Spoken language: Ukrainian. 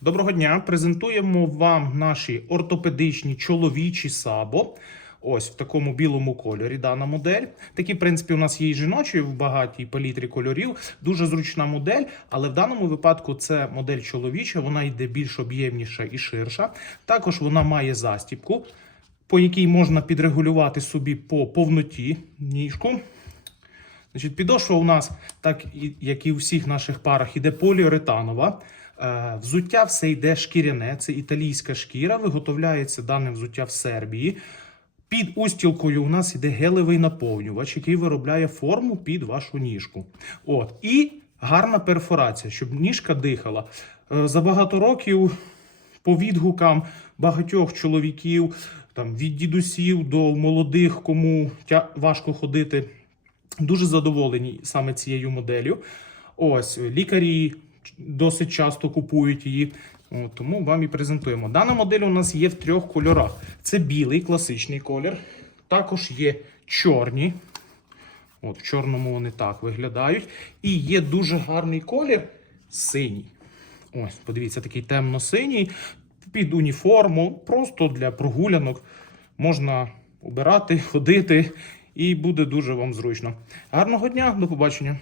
Доброго дня! Презентуємо вам наші ортопедичні чоловічі сабо. Ось в такому білому кольорі дана модель. Такі, в принципі, у нас є і жіночі в багатій палітрі кольорів. Дуже зручна модель, але в даному випадку це модель чоловіча, вона йде більш об'ємніша і ширша. Також вона має застіпку, по якій можна підрегулювати собі по повноті ніжку. Значить, підошва у нас, так як і у всіх наших парах, іде поліуретанова. Е, Взуття все йде шкіряне, це італійська шкіра, виготовляється дане взуття в Сербії. Під устілкою у нас іде гелевий наповнювач, який виробляє форму під вашу ніжку. От. І гарна перфорація, щоб ніжка дихала. Е, За багато років по відгукам багатьох чоловіків, там, від дідусів до молодих, кому важко ходити, дуже задоволені саме цією моделлю. Ось лікарі досить часто купують її. От, тому вам і презентуємо. Дана модель у нас є в трьох кольорах: це білий класичний колір, також є чорні. От, в чорному вони так виглядають. І є дуже гарний колір синій. Ось, подивіться, такий темно-синій під уніформу, просто для прогулянок. Можна обирати, ходити, і буде дуже вам зручно. Гарного дня, до побачення.